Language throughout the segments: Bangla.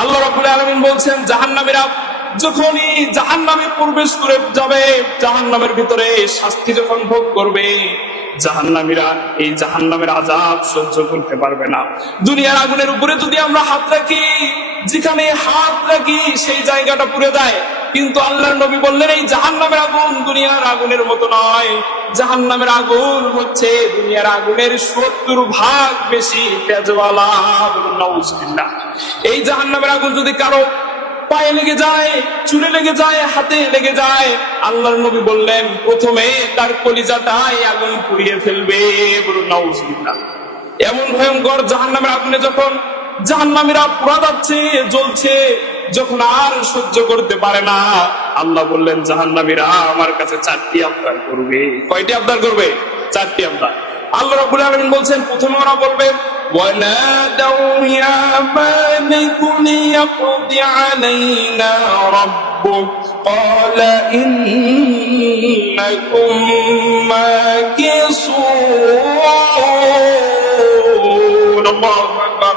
আল্লাহ রাব্বুল আলামিন বলছেন জাহান্নামীরা যখনই জাহান্নামে প্রবেশ করে যাবে, জাহান্নামের ভিতরে শাস্তি যখন ভোগ করবে, জাহান্নামীরা এই জাহান্নামের আযাব সহ্য করতে পারবে না। দুনিয়ার আগুনের উপরে যদি আমরা হাত রাখি, যেখানে হাত রাখি সেই জায়গাটা পুড়ে যায়, কিন্তু আল্লাহর নবী বললেন এই জাহান্নামের আগুন দুনিয়ার আগুনের মতো নয়। জাহান্নামের আগুন হচ্ছে দুনিয়ার আগুনের 70 ভাগ বেশি তেজওয়ালা। নাউজুবিল্লাহ। এই জাহান্নামের আগুন যদি কারো পায়ে লেগে যায়, চুলে লেগে যায়, হাতে লেগে যায়, আল্লাহর নবী বললেন প্রথমে তার কলিজাটাই আগুন পুড়িয়ে ফেলবে। নাউজুবিল্লাহ। এমন ভয়ঙ্কর জাহান্নামের আগুনে যখন জাহান্নামীরা পুড়া যাচ্ছে, জ্বলছে, যখন আর সহ্য করতে পারে না, আল্লাহ বললেন জাহান্নামীরা আমার কাছে 4টি আবদার করবে। কয়টি আবদার করবে? 4টি আবদার। আল্লাহ রাব্বুল আলামিন বলছেন প্রথমে ওরা বলবে ওয়ানাদাউ ইয়া মালিকু লিয়াকদি আলাইনা রাব্বুক ক্বালা ইন্নাকুম মাকিসুন। আল্লাহু আকবার।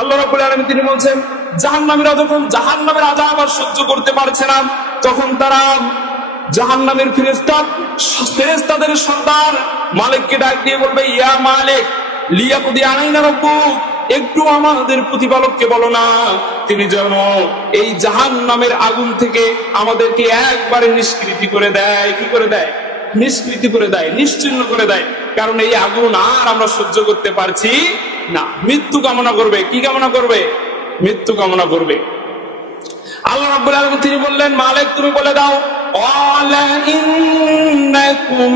আল্লাহ রাব্বুল আলামিন তিনি বলছেন জাহান্নামীরা যখন জাহান্নামের আযাব আর সহ্য করতে পারছে না, তখন তারা জাহান্নামের ফেরেশতাদের সর্দার মালিককে ডাক দিয়ে বলবে ইয়া মালিক লিয়াকদি আলাইনা রাব্বুক, একটু আমাদের প্রতিপালককে বলো না তিনি যেন এই জাহান্নামের আগুন থেকে আমাদেরকে একবারে নিষ্কৃতি করে দেয়। কি করে দেয়? নিষ্কৃতি করে দেয়, নিশ্চিহ্ন করে দেয়। কারণ এই আগুন আর আমরা সহ্য করতে পারছি না। মৃত্যু কামনা করবে। কি কামনা করবে? মৃত্যু কামনা করবে। আল্লাহ রাব্বুল আলামিন তিনি বললেন মালিক তুমি বলে দাও ক্বালা ইন্নাকুম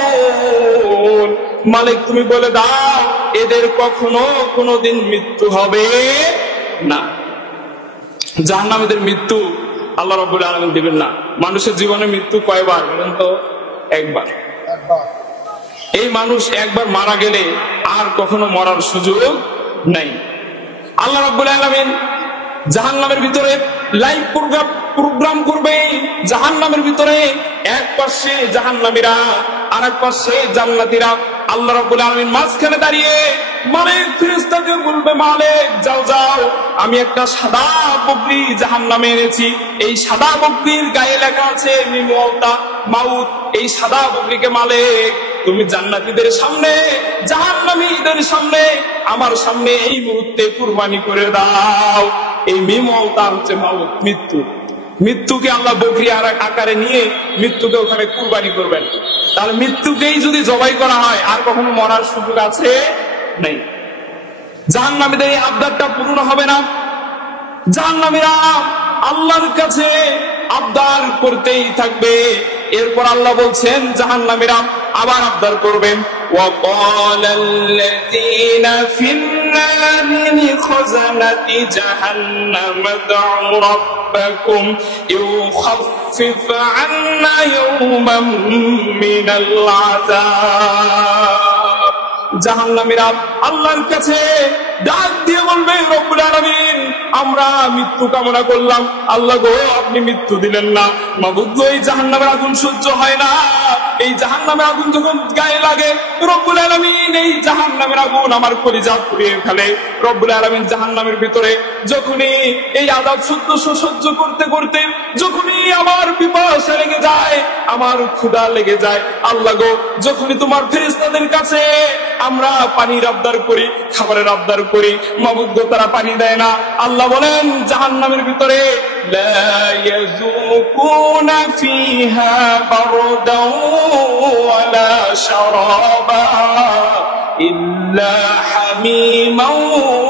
মাকিসুন, মালিক তুমি বলে দাও এদের কখনো কোনোদিন মৃত্যু হবে না। জাহান্নামীদের মৃত্যু আল্লাহ রাব্বুল আলামিন দিবেন না। মানুষের জীবনে মৃত্যু কয়বার বলেন তো? একবার। এই মানুষ একবার মারা গেলে আর কখনো মরার সুযোগ নাই। আল্লাহ রাব্বুল আলামিন জাহান্নামের ভিতরে লাইভ প্রোগ্রাম করবে। জাহান্নামের ভিতরে এক পাশে জাহান্নামীরা, আর এক পাশে জান্নাতীরা। আল্লাহ রাব্বুল আলামিন মাঝখানে দাঁড়িয়ে মালিক ফেরেশতাকে বলবে মালিক যাও যাও, আমি একটা সাদা বকরি জাহান্নামে এনেছি। এই সাদা বকরির গায়ে লেখা আছে মিমওয়াতা মাউত। এই সাদা বকরিকে মালিক তুমি জান্নাতীদের সামনে, জাহান্নামীদের সামনে, আমার সামনে এই মুহূর্তে কুরবানি করে দাও। এই মিমওয়াতা হচ্ছে মাউত, মৃত্যু। মৃত্যুকে আল্লাহ বকরি আকারে নিয়ে মৃত্যুকে ওখানে কুরবানি করবেন। তাহলে মৃত্যুকেই যদি জবাই করা হয় আর কখনো মরার সুযোগ আছে নাই। জাহান্নামীদের এই আবদারটা পূর্ণ হবে না। জাহান্নামীরা আল্লাহর কাছে আবদার করতেই থাকবে। এরপর আল্লাহ বলছেন জাহান্নামীরা আবার আবদার করবেন وقال الذين في النار لخزنة جهنم ادعوا ربكم يخفف عنا يوما من العذاب। জাহান্নামীরা আল্লাহর কাছে ডাক দিয়ে বলবে রব্বুল আলামিন আমরা মৃত্যু কামনা করলাম, আল্লাহ গো আপনি মৃত্যু দিলেন না। মাবুদ গো এই জাহান্নামের আগুন সহ্য হয় না। এই জাহান্নামের আগুন যখন গায়ে লাগে রব্বুল আলামিন এই জাহান্নামের আগুন আমার কলিজা পুড়িয়ে ফেলে। রব্বুল আলামিন জাহান্নামের ভিতরে যখনই এই আযাব সহ্য করতে করতে যখনই আমার পিপাসা লেগে যায়, আমার ক্ষুধা লেগে যায়, আল্লাহ গো যখনই তোমার ফেরেশতাদের কাছে আমরা পানির আবদার করি, খাবারের আবদার করি, মাবুদ গো তারা পানি দেয় না। আল্লাহ বলেন জাহান্নামের ভিতরে লা ইয়াযুকুনা ফিহা বারদাও ওয়ালা শারাবা ইল্লা হামিমান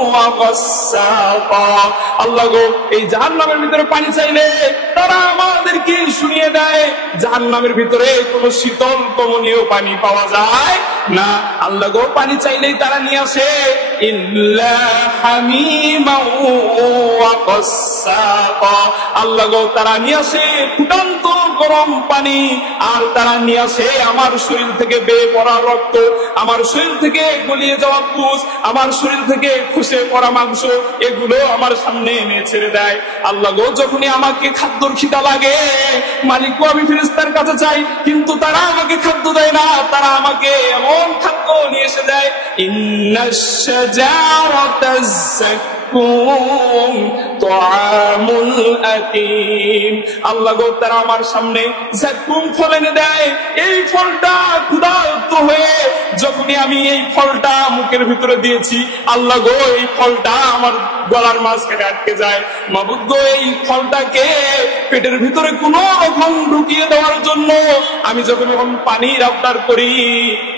ওয়া গাসসাকা। আল্লাহ গো এই জাহান্নামের ভিতরে পানি চাইলে তারা আমাদেরকে শুনিয়ে দেয় জাহান্নামের ভিতরে কোনো শীতল কমনীয় পানি পাওয়া যায় না। আল্লাহ গো পানি চাইলেই তারা নিয়ে আসে ইল্লা হামিমান ওয়া গাসসাকা। আল্লাহ গো তারা নিয়ে আসে ফুটন্ত গরম পানি, আর তারা নিয়ে আসে আমার শরীর থেকে বেয়ে পড়া রক্ত, আমার শরীর থেকে থেকে গলিয়ে যাওয়া পুষ, আমার শরীর থেকে খসে পড়া মাংস, এগুলো আমার সামনে এনে ছেড়ে দেয়। আল্লাহ গো, যখনই আমাকে খাদ্যর খিদা লাগে, মালিক গো, আমি ফেরেশতার কাছে চাই, কিন্তু তারা আমাকে খাদ্য দেয় না, তারা আমাকে এমন খাদ্য নিয়ে এসে দেয়, ইন্নাশ শাজারাতাজ যাক্কুম তুআমুল আতীম। আল্লাহ গো, তারা আমার সামনে যাক্কুম ফল এনে দেয়। এই ফলটা ক্ষুধার্ত হয়ে যখনই আমি এই ফলটা মুখের ভিতরে দিয়েছি, আল্লাহ গো, এই ফলটা আমার গলার মাঝখানে আটকে যায়। মাবুদ গো, এই ফলটাকে পেটের ভিতরে কোন রকম ঢুকিয়ে দেওয়ার জন্য আমি যখন পানির আবদার করি,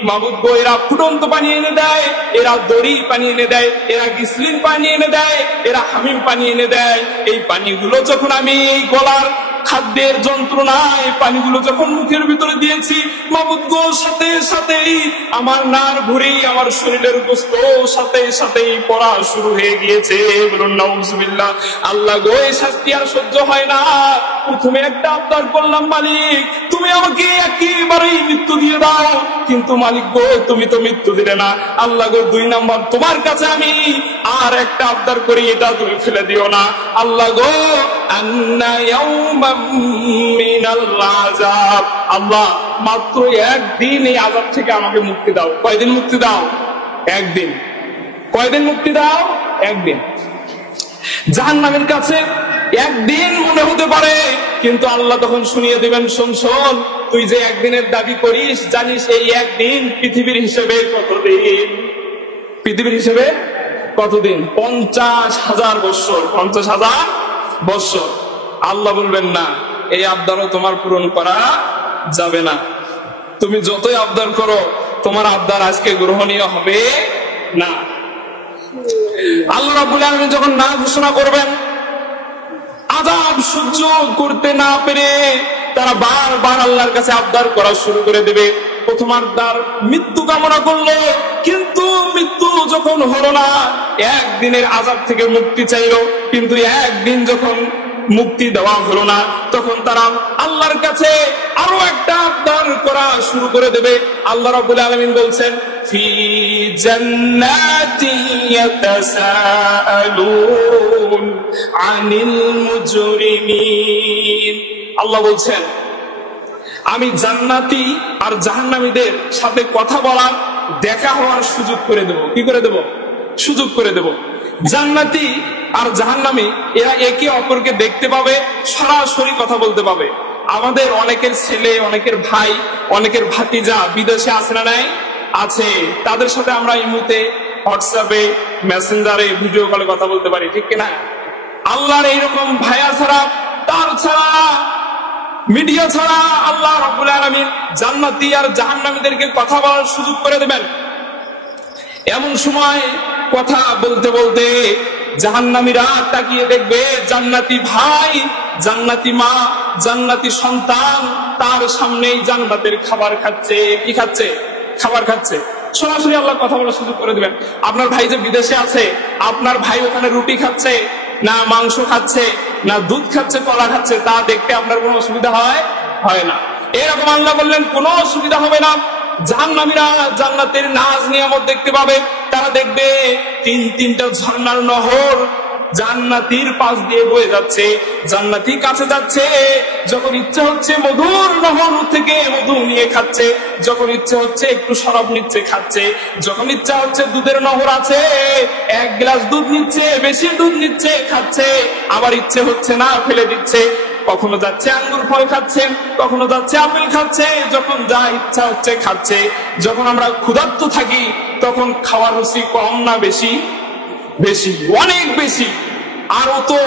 মাবুদ গো, এরা ফুটন্ত পানি এনে দেয়, এরা দড়ি পানি এনে দেয়, এরা গ্লিসারিন পানি এনে দেয়, এরা হামিম পানি এনে দেয়। এই পানিগুলো যখন আমি এই গলার খাদ্যের যন্ত্রণায় পানিগুলো যখন মুখের ভিতরে দিয়েছি, মাবুদ গো, সাথে সাথেই আমার নার ভুঁড়ি, আমার শরীরের গোস্ত সাথে সাথেই পড়া শুরু হয়ে গিয়েছে। বলুন নাউজুবিল্লাহ। আল্লাহ গো, এই শাস্তি আর সহ্য হয় না। প্রথমে একটা আবদার করলাম, মালিক তুমি আমাকে একেবারেই মৃত্যু দিয়ে দাও, কিন্তু মালিক গো, তুমি তো মৃত্যু দিলে না। আল্লাহ গো, 2 নাম্বার তোমার কাছে আমি আর একটা আবদার করি, এটা তুমি ফেলে দিও না। আল্লাহ গো, আন্না ইয়াউমান মিনাল আযাব, আল্লাহ মাত্র একদিন এই আযাব থেকে আমাকে মুক্তি দাও। কয়দিন মুক্তি দাও? একদিন। কয়দিন মুক্তি দাও? একদিন। জাহান্নামের কাছে একদিন মনে হতে পারে, কিন্তু আল্লাহ তখন শুনিয়ে দিবেন, শোন শোন, তুই যে একদিনের দাবি করিস, জানিস এই একদিন পৃথিবীর হিসেবে কতদিন? পৃথিবীর হিসেবে কতদিন? 50,000 বছর। 50,000 বছর। আল্লাহ বলবেন, না, এই আবদারও তোমার পূরণ করা যাবে না। তুমি যতই আবদার করো, তোমার আবদার আজকে গ্রহণীয় হবে না। আল্লাহ রাব্বুল আলামিন যখন না ঘোষণা করবেন, আযাব সহ্য করতে না পেরে তারা বারবার আল্লাহর কাছে আবদার করা শুরু করে দেবে। প্রথম আবদার মৃত্যু কামনা করলো, কিন্তু মৃত্যু যখন হলো না, একদিনের আযাব থেকে মুক্তি চাইলো, কিন্তু একদিন যখন মুক্তি দেওয়া হলো না, তখন তারা আল্লাহর কাছে আরো একটা আবদার করা শুরু করে দেবে। আল্লাহ রাব্বুল আলামিন বলছেন, ফি জান্নাতি ইয়াতাসাআলুন আনিল মুজরিমিন। আল্লাহ বলছেন, আমি জান্নাতি আর জাহান্নামীদের সাথে কথা বলার, দেখা হওয়ার সুযোগ করে দেব। কি করে দেব? সুযোগ করে দেব। জান্নাতি আর জাহান্নামী এরা একে অপরকে দেখতে পাবে, সরাসরি কথা বলতে পাবে। আমাদের অনেকের ছেলে, অনেকের ভাই, অনেকের ভাতিজা বিদেশে আছে না নাই? আছে। তাদের সাথে আমরা ইমুতে, হোয়াটসঅ্যাপে, মেসেঞ্জারে, ভিডিও কলে কথা বলতে পারি, ঠিক কিনা? আল্লাহর এইরকম ভাইয়া ছাড়া, তার ছাড়া, মিডিয়া ছাড়া আল্লাহ রাব্বুল আলামিন জান্নাতি আর জাহান্নামীদেরকে কথা বলার সুযোগ করে দেবেন। এমন সময় কথা বলতে বলতে জাহান্নামীরা তাকিয়ে দেখবে জান্নাতি ভাই, জান্নাতি মা, জান্নাতি সন্তান তার সামনেই জান্নাতের খাবার খাচ্ছে। কি খাচ্ছে? খাবার খাচ্ছে। সরাসরি আল্লাহ কথা বলার সুযোগ করে দিবেন। আপনার ভাই যে বিদেশে আছে, আপনার ভাই ওখানে রুটি খাচ্ছে, না মাংস খাচ্ছে, না দুধ খাচ্ছে, কলা খাচ্ছে, তা দেখতে আপনার কোনো অসুবিধা হয় না। এরকম আল্লাহ বললেন, কোনো অসুবিধা হবে না। জাহান্নামীরা জান্নাতের নাজ নিয়ামত দেখতে পাবে। তারা দেখবে 3-3টা ঝর্ণার নহর জান্নাতীর পাশ দিয়ে বয়ে যাচ্ছে। জান্নাতি কাছে যাচ্ছে, যখন ইচ্ছা হচ্ছে মধুর নহর থেকে মধু নিয়ে খাচ্ছে, যখন ইচ্ছা হচ্ছে একটু শরাব নিচ্ছে খাচ্ছে, যখন ইচ্ছা হচ্ছে দুধের নহর আছে, 1 গ্লাস দুধ নিচ্ছে, বেশি দুধ নিচ্ছে খাচ্ছে, আবার ইচ্ছে হচ্ছে না ফেলে দিচ্ছে। কখনো যাচ্ছে আঙ্গুর ফল খাচ্ছে, কখনো যাচ্ছে আপেল খাচ্ছে, যখন যা ইচ্ছা হচ্ছে খাচ্ছে। যখন আমরা ক্ষুধার্ত থাকি, তখন খাওয়ার রুচি কম না বেশি? বেশি, অনেক বেশি। আর ও তো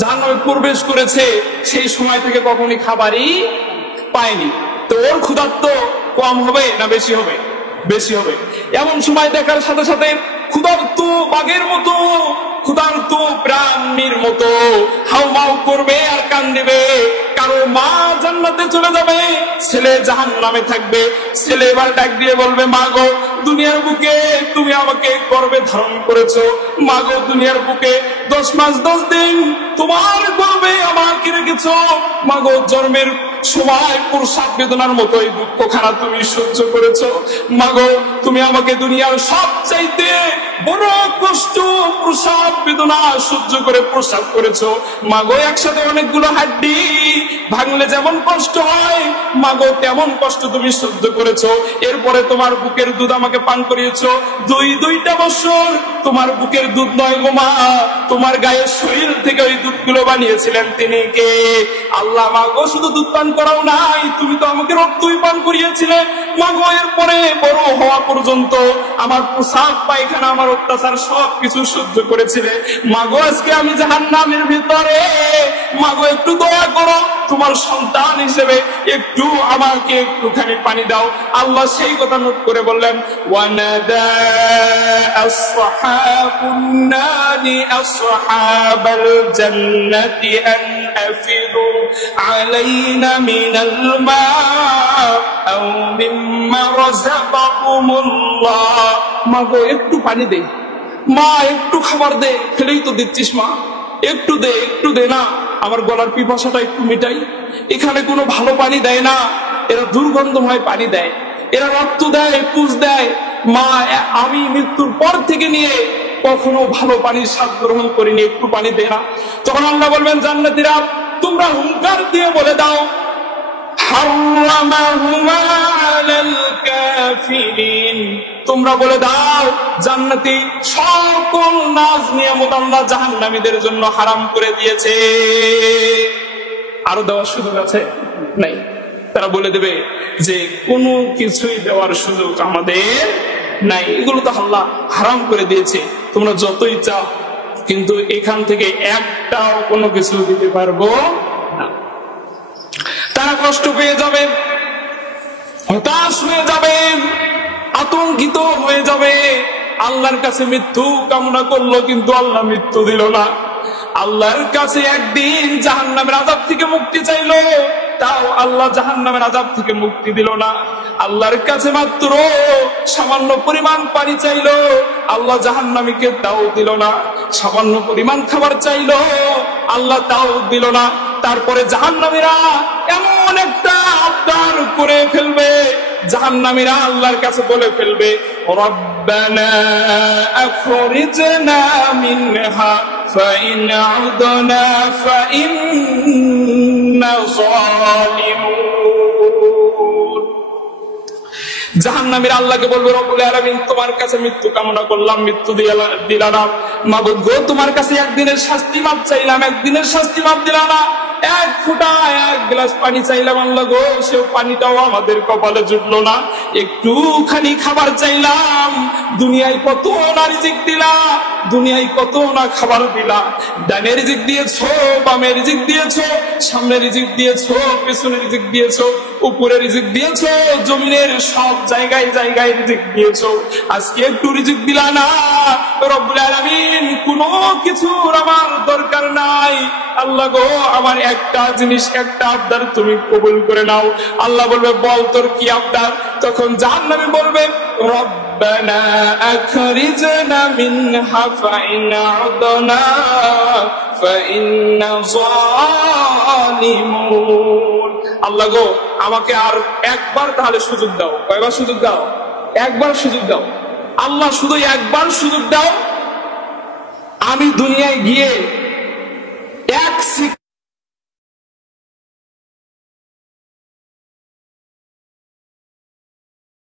জাহান্নামে প্রবেশ করেছে, সেই সময় থেকে কখনই খাবারই পায়নি, তো ওর ক্ষুধার্ত কম হবে না বেশি হবে? বেশি হবে। এমন সময় দেখার সাথে সাথে ক্ষুধার্ত বাঘের মতো, ক্ষুধার্ত প্রাণীর মতো হাউমাউ করবে আর কান্দিবে। কারো মা জান্নাতে চলে যাবে, ছেলে জাহান্নামে থাকবে। ছেলে এবার ডাক দিয়ে বলবে, মা গো, দুনিয়ার বুকে তুমি আমাকে গর্ভে ধারণ করেছো। মা গো, দুনিয়ার বুকে 10 মাস 10 দিন তোমার গর্ভে আমাকে রেখেছো। মা গো, জন্মের সময় প্রসাব বেদনার মতো এই দুঃখখানা তুমি সহ্য করেছো। মাগো তুমি আমাকে দুনিয়ার সবচাইতে বড় কষ্ট প্রসাব বেদনা সহ্য করে প্রসাব করেছো। মাগো একসাথে অনেকগুলো হাড্ডি ভাঙলে যেমন কষ্ট হয়, মাগো তেমন কষ্ট তুমি সহ্য করেছো। এরপরে তোমার বুকের দুধ আমাকে পান করিয়েছো। দুইটা বছর তোমার বুকের দুধ নয় গো মা, তোমার গায়ের শরীর থেকে ওই দুধগুলো বানিয়েছিলেন তিনি কে? আল্লাহ। মাগো শুধু দুধ পান করাও নাই, তুমি তো আমাকে রক্তই পান করিয়েছিলে। মাগো এরপরে বড় হওয়া পর্যন্ত আমার প্রসাব পায়খানা আমার অত্যাচার সবকিছু সহ্য করেছিলে। মাগো আজকে আমি জাহান্নামের ভিতরে, মাগো একটু দয়া করো, তোমার সন্তান হিসেবে একটু আমাকে একটুখানি পানি দাও। আল্লাহ সেই কথা নোট করে বললেন, ওয়ানাদা আসহাবুন নারি আসহাবাল জান্নাতি আন আফিদু আলাইনা মিনাল মা আও মিম্মা রাযাকাকুমুল্লাহ। মাগো একটু পানি দে, মা একটু খাবার দে, ফেলেই তো দিচ্ছিস মা, একটু দে না, আমার গলার পিপাসাটা একটু মিটাই। এখানে কোনো ভালো পানি দেয় না, এরা দুর্গন্ধময় পানি দেয়, এরা রক্ত দেয়, পুষ দেয়। মা আমি মৃত্যুর পর থেকে নিয়ে কখনো ভালো পানির স্বাদ গ্রহণ করিনি, একটু পানি দে না। তখন আল্লাহ বলবেন, জান্নাতীরা তোমরা হুঙ্কার দিয়ে বলে দাও, হারামাহুমা আলাল কাফিরিন, তোমরা বলে দাও জান্নাতি সকল নাজ নিয়ামত আল্লাহ জাহান্নামীদের জন্য হারাম করে দিয়েছে। আরো দেওয়ার সুযোগ আছে? নাই। তারা বলে দেবে যে কোনো কিছুই দেওয়ার সুযোগ আমাদের নাই, এগুলো তো আল্লাহ হারাম করে দিয়েছে, তোমরা যতই চাও, কিন্তু এখান থেকে একটাও কোনো কিছু দিতে পারবো না। তারা কষ্ট পেয়ে যাবে, হতাশ হয়ে যাবে, আতঙ্কিত হয়ে যাবে। আল্লাহর কাছে মৃত্যু কামনা করলো, কিন্তু আল্লাহ মৃত্যু দিল না। আল্লাহর কাছে একদিন জাহান্নামের আযাব থেকে মুক্তি চাইলো, তাও আল্লাহ জাহান্নামের আযাব থেকে মুক্তি দিল না। আল্লাহর কাছে মাত্র সামান্য পরিমাণ পানি চাইলো, আল্লাহ জাহান্নামীকে তাও দিল না। সামান্য পরিমাণ খাবার চাইলো, আল্লাহ তাও দিল না। তারপরে জাহান্নামীরা এমন একটা আবদার করে ফেলবে, জাহান্নামীরা আল্লাহর কাছে বলে ফেলবে, রব্বানা আখরিজনা মিনহা ফাইন আউদনা ফাইন্না যালিমুন। জাহান্নামীরা আল্লাহকে বলবে, রব্বুল আলামিন তোমার কাছে মৃত্যু কামনা করলাম, মৃত্যু দিলা না। মাবুদ গো তোমার কাছে একদিনের শাস্তি মাপ চাইলাম, একদিনের শাস্তি মাপ দিলা না। এক ফুটা এক গ্লাস পানি চাইলাম আল্লাহ গো, সেও পানিটাও আমাদের কপালে জুটলো না। একটুখানি খাবার চাইলাম, দুনিয়ায় কত না রিজিক দিলা, দুনিয়ায় কত না খাবার দিলা। ডানে রিজিক দিয়েছো, বামে রিজিক দিয়েছো, সামনে রিজিক দিয়েছো, পেছনে রিজিক দিয়েছো, উপরে রিজিক দিয়েছো, জমিনের সব জায়গায় জায়গায় রিজিক দিয়েছো। আজকে একটু রিজিক দিলা না। রব্বুল আলামিন কোনো কিছুর আমার দরকার নাই, আল্লাহ গো আমার একটা জিনিস, একটা আবদার তুমি কবুল করে নাও। আল্লাহ বলবে, বল তোর কি আবদার? তখন জাহান্নামী বলবে, রব্বানা আখরিজনা মিনহা ফাইন আউদনা ফাইন্না যালিমুন। আল্লাহ গো আমাকে আর একবার তাহলে সুযোগ দাও। কয়বার সুযোগ দাও? একবার সুযোগ দাও। আল্লাহ শুধু একবার সুযোগ দাও, আমি দুনিয়ায় গিয়ে এক